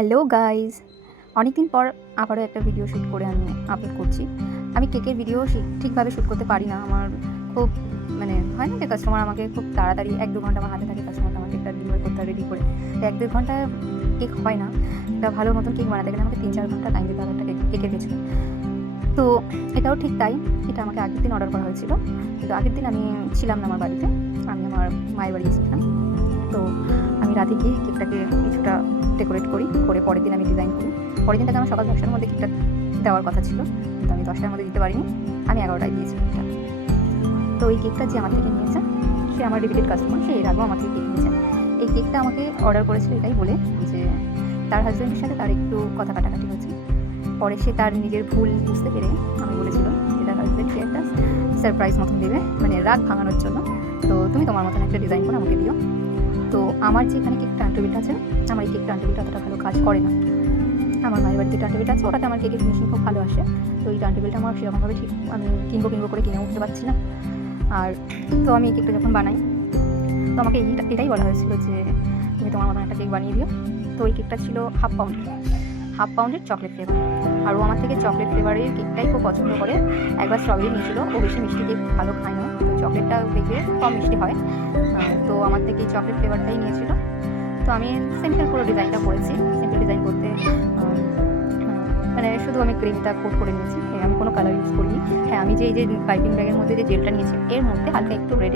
Hello guys, অনেকদিন পর আবারও একটা ভিডিও শ্যুট করে আমি আপলোড করছি। আমি কেকের ভিডিও ঠিকভাবে শ্যুট করতে পারি না। আমার খুব হয় না যে কাস্টমার আমাকে খুব তাড়াতাড়ি 1-2 ঘন্টা আমার হাতে থাকে, কাস্টমার আমাকে একটা ডেলিভারি করতে রেডি করে। তো 1-2 ঘন্টায় কেক হয় না। একটা ভালো মতন কেক বানাতে গেলে আমাকে 3-4 ঘন্টা টাইম দিতে হবে একটা কেকের পেছনে। তো এটাও ঠিক তাই। এটা আমাকে আগের দিন অর্ডার করা হয়েছিল, কিন্তু আগের দিন আমি ছিলাম না আমার বাড়িতে, আমি আমার মায়ের বাড়ি গেছিলাম। তো আমি রাতে গিয়ে কেকটাকে কিছুটা ডেকোরেট করি, করে পরের দিন আমি ডিজাইন করি। পরের দিনটাকে আমার সকাল 10টার মধ্যে কেকটা দেওয়ার কথা ছিল, কিন্তু আমি 10টার মধ্যে দিতে পারিনি, আমি 11টায় দিয়েছি কেকটা। তো এই কেকটা যে আমার থেকে নিয়েছে সে আমার রিপিটেড কাস্টমার, সে এর আগেও আমার থেকে কেক নিয়েছে। এই কেকটা আমাকে অর্ডার করেছিল এটাই বলে যে তার হাজব্যান্ডের সাথে তার একটু কথা কাটাকাটি হয়েছে। পরে সে তার নিজের ভুল বুঝতে পেরে আমি বলেছিল যে তার হাজব্যান্ড সে একটা সারপ্রাইজ মতন দেবে, রাগ ভাঙানোর জন্য। তো তুমি তোমার মতন একটা ডিজাইন করে আমাকে দিও। তো আমার যে এখানে কেক টার্নটেবিল আছে, আমার এই কেক টার্নটেবিলটা অতটা ভালো কাজ করে না। আমার মায়ের বাড়িতে টার্নটেবিলটা আছে, ওটাতে আমার কেকের ফিনিশিং খুব ভালো আসে। তো এই টার্নটেবিলটা আমার সেরকমভাবে ঠিক আমি কিনবো করে কিনে উঠতে পারছি না। আর তো আমি এই কেকটা যখন বানাই, তো আমাকে এটাই বলা হয়েছিল যে তুমি তোমার মতন একটা কেক বানিয়ে দিও। তো এই কেকটা ছিল হাফ পাউন্ডের চকলেট ফ্লেভার। আর ও আমার থেকে চকলেট ফ্লেভারের কেকটাই খুব পছন্দ করে। একবার স্ট্রবেরি নিয়েছিল, ও বেশি মিষ্টি কেক ভালো খায় না, তো চকলেটটা দেখে কম মিষ্টি হয়। তো আমার থেকে চকলেট ফ্লেভারটাই নিয়েছিল। তো আমি সিম্পল পুরো ডিজাইনটা করেছি। সিম্পল ডিজাইন করতে শুধু আমি ক্রিমটা কোট করে নিয়েছি, আমি কোনো কালার ইউজ করিনি। হ্যাঁ, আমি যে পাইপিং ব্যাগের মধ্যে যে জেলটা নিয়েছি এর মধ্যে হালকা একটু রেড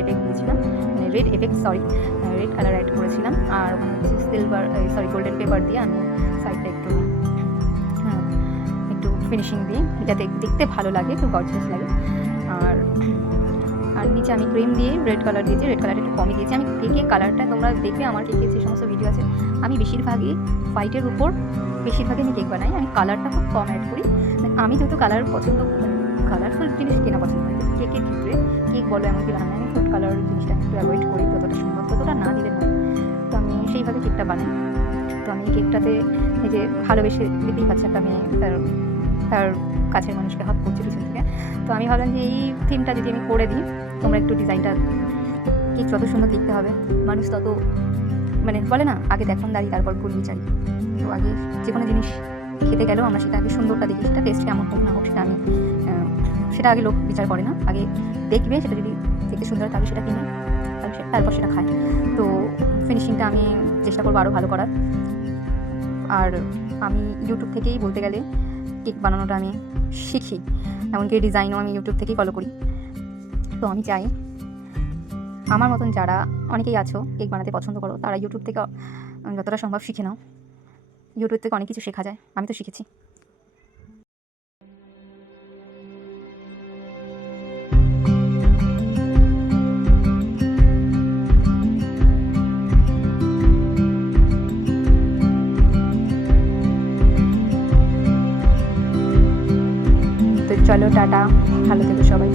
কালার অ্যাড করেছিলাম। আর ওখানে হচ্ছে গোল্ডেন পেপার দিয়ে আমি সাইডটা একটু ফিনিশিং দিই, যাতে দেখতে ভালো লাগে, একটু গর্জিয়াস লাগে। আর নিচে আমি ক্রিম দিয়ে রেড কালার দিয়েছি, রেড কালারটা একটু কমই দিয়েছি। আমি কেকের কালারটা তোমরা দেখবে আমার কেকের যে সমস্ত ভিডিও আছে, আমি বেশিরভাগই হোয়াইটের উপর আমি কেক বানাই, আমি কালারটা খুব কম অ্যাড করি। আমি যেহেতু কালার কালারফুল জিনিস কেনা পছন্দ করি, কেকের ক্ষেত্রে কেক বলো এমনকি বানাই, আমি ফুড কালার জিনিসটা একটু অ্যাভয়েড করি যতটা সম্ভব, ততটা না দিলে নয়। তো আমি সেইভাবে কেকটা বানাই। তো আমি কেকটাতে এই যে ভালোবেসে দিতেই পারছি একটা মেয়ে তার কাছের মানুষকে হাত করছে পিছন থেকে। তো আমি ভাবলাম যে এই থিমটা যদি আমি করে দিই, তোমরা একটু ডিজাইনটা কেক যত সুন্দর দেখতে হবে, মানুষ তত বলে না আগে দেখুন দাঁড়িয়ে তারপর গুণ বিচারি। তো আগে যে কোনো জিনিস খেতে গেলেও আমরা সেটা আগে সুন্দরটা দেখি, সেটা টেস্ট কেমন হোক না হোক সেটা আগে লোক বিচার করে না, আগে দেখবে সেটা যদি দেখতে সুন্দর তাহলে সেটা কিনে তারপর সেটা খায়। তো ফিনিশিংটা আমি চেষ্টা করবো আরও ভালো করার। আর আমি ইউটিউব থেকেই বলতে গেলে কেক বানানোটা আমি শিখি, এমনকি ডিজাইনও আমি ইউটিউব থেকেই ফলো করি। তো আমি চাই আমার মতন যারা অনেকেই আছো কেক বানাতে পছন্দ করো, তারা ইউটিউব থেকে যতটা সম্ভব শিখে নাও। ইউটিউব থেকে অনেক কিছু শেখা যায়, আমি তো শিখেছি। তো চলো টাটা, ভালো থেকো সবাই।